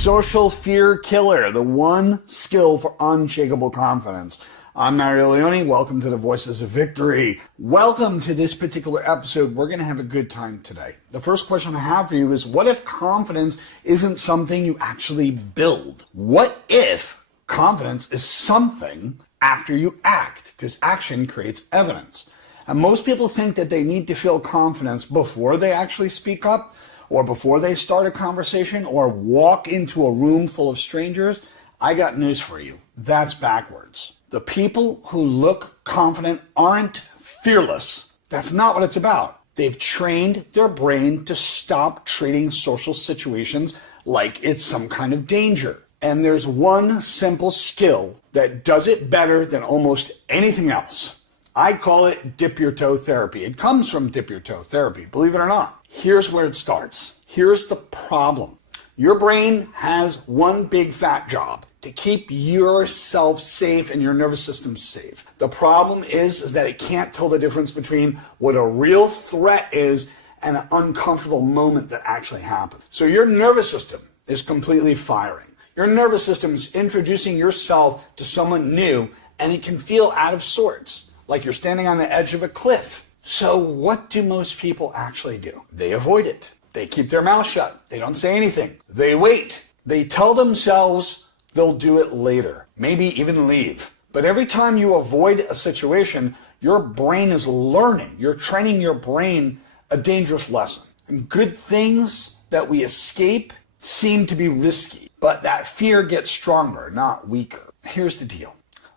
Social fear killer, the one skill for unshakable confidence. I'm Mario Leone. Welcome to the Voices of Victory. Welcome to this particular episode. We're going to have a good time today. The first question I have for you is, what if confidence isn't something you actually build? What if confidence is something after you act? Because action creates evidence. And most people think that they need to feel confidence before they actually speak up, or before they start a conversation, or walk into a room full of strangers. I got news for you. That's backwards. The people who look confident aren't fearless. That's not what it's about. They've trained their brain to stop treating social situations like it's some kind of danger. And there's one simple skill that does it better than almost anything else. I call it dip your toe therapy. It comes from dip your toe therapy, believe it or not. Here's where it starts. Here's the problem. Your brain has one big fat job: to keep yourself safe and your nervous system safe. The problem is that it can't tell the difference between what a real threat is and an uncomfortable moment that actually happened. So your nervous system is completely firing. Your nervous system is introducing yourself to someone new, and it can feel out of sorts, like you're standing on the edge of a cliff. So what do most people actually do? They avoid it. They keep their mouth shut. They don't say anything. They wait. They tell themselves they'll do it later, maybe even leave. But every time you avoid a situation, your brain is learning. You're training your brain a dangerous lesson. And good things that we escape seem to be risky, but that fear gets stronger, not weaker. Here's the deal.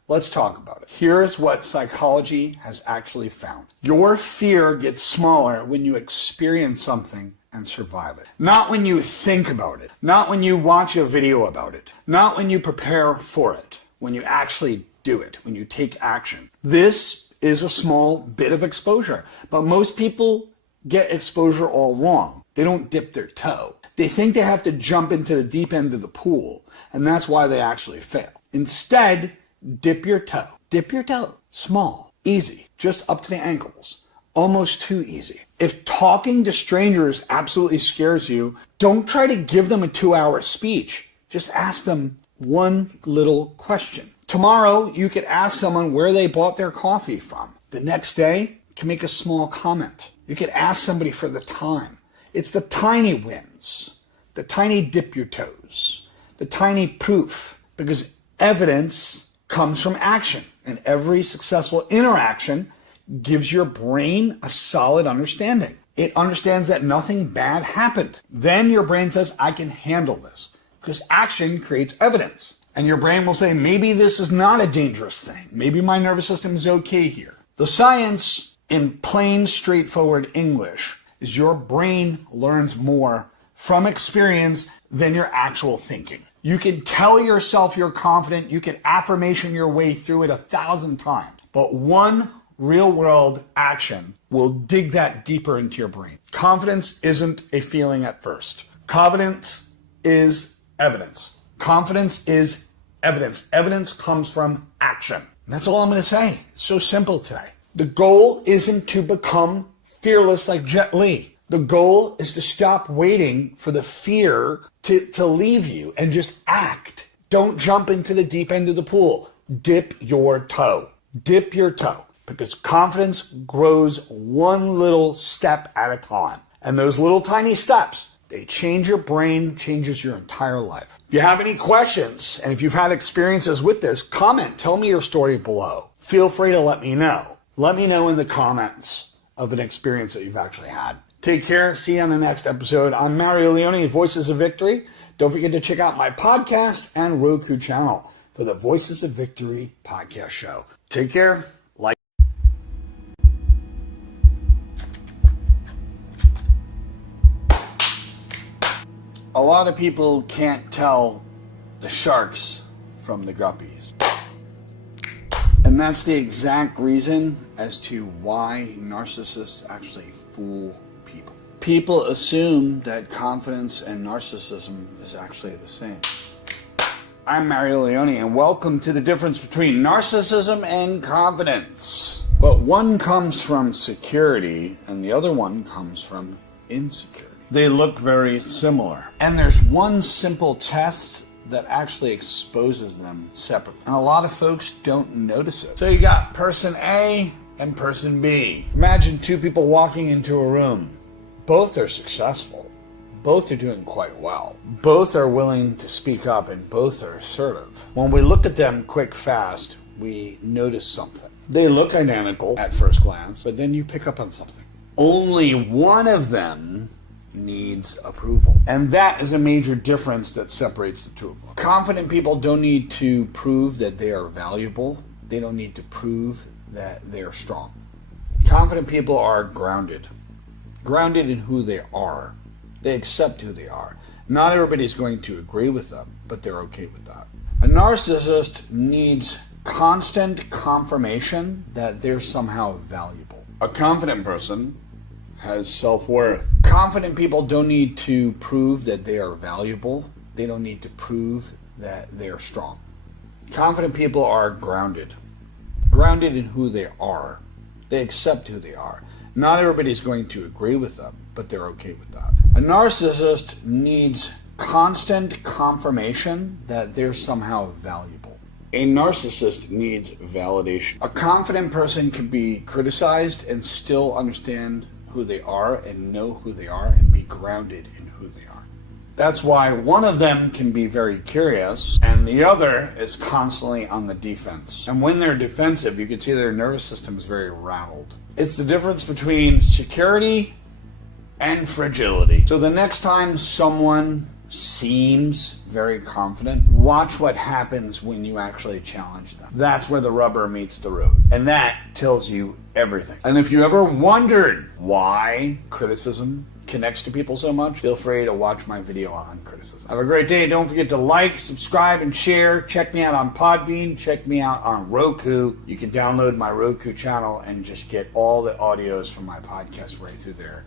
Let's talk about it. Here's what psychology has actually found. Your fear gets smaller when you experience something and survive it. Not when you think about it. Not when you watch a video about it. Not when you prepare for it. When you actually do it. When you take action. This is a small bit of exposure. But most people get exposure all wrong. They don't dip their toe. They think they have to jump into the deep end of the pool. And that's why they actually fail. Instead, dip your toe. Dip your toe. Small. Easy. Just up to the ankles. Almost too easy. If talking to strangers absolutely scares you, don't try to give them a 2-hour speech. Just ask them one little question. Tomorrow, you could ask someone where they bought their coffee from. The next day, you can make a small comment. You could ask somebody for the time. It's the tiny wins. The tiny dip your toes. The tiny proof. Because evidence comes from action. And every successful interaction gives your brain a solid understanding. It understands that nothing bad happened. Then your brain says, I can handle this. Because action creates evidence. And your brain will say, maybe this is not a dangerous thing. Maybe my nervous system is okay here. The science, in plain, straightforward English, is your brain learns more from experience than your actual thinking. You can tell yourself you're confident. You can affirmation your way through it 1,000 times. But one real-world action will dig that deeper into your brain. Confidence isn't a feeling at first. Confidence is evidence. Confidence is evidence. Evidence comes from action. And that's all I'm going to say. It's so simple today. The goal isn't to become fearless like Jet Li. The goal is to stop waiting for the fear to leave you and just act. Don't jump into the deep end of the pool. Dip your toe. Dip your toe. Because confidence grows one little step at a time. And those little tiny steps, they change your brain, changes your entire life. If you have any questions, and if you've had experiences with this, comment. Tell me your story below. Feel free to let me know. Let me know in the comments of an experience that you've actually had. Take care. See you on the next episode. I'm Mario Leone, Voices of Victory. Don't forget to check out my podcast and Roku channel for the Voices of Victory podcast show. Take care. A lot of people can't tell the sharks from the guppies. And that's the exact reason as to why narcissists actually fool people. People assume that confidence and narcissism is actually the same. I'm Mario Leone, and welcome to the difference between narcissism and confidence. But one comes from security, and the other one comes from insecurity. They look very similar. And there's one simple test that actually exposes them separately. And a lot of folks don't notice it. So you got person A and person B. Imagine two people walking into a room. Both are successful. Both are doing quite well. Both are willing to speak up and both are assertive. When we look at them quick, fast, we notice something. They look identical at first glance, but then you pick up on something. Only one of them needs approval. And that is a major difference that separates the two of them. Confident people don't need to prove that they are valuable. They don't need to prove that they are strong. Confident people are grounded. Grounded in who they are. They accept who they are. Not everybody's going to agree with them, but they're okay with that. A narcissist needs constant confirmation that they're somehow valuable. A confident person has self-worth. Confident people don't need to prove that they are valuable. They don't need to prove that they are strong. Confident people are grounded. Grounded in who they are. They accept who they are. Not everybody's going to agree with them, but they're okay with that. A narcissist needs constant confirmation that they're somehow valuable. A narcissist needs validation. A confident person can be criticized and still understand who they are and know who they are and be grounded in who they are. That's why one of them can be very curious and the other is constantly on the defense. And when they're defensive, you can see their nervous system is very rattled. It's the difference between security and fragility. So the next time someone seems very confident, watch what happens when you actually challenge them. That's where the rubber meets the road. And that tells you everything. And if you ever wondered why criticism connects to people so much, feel free to watch my video on criticism. Have a great day. Don't forget to like, subscribe, and share. Check me out on Podbean. Check me out on Roku. You can download my Roku channel and just get all the audios from my podcast right through there.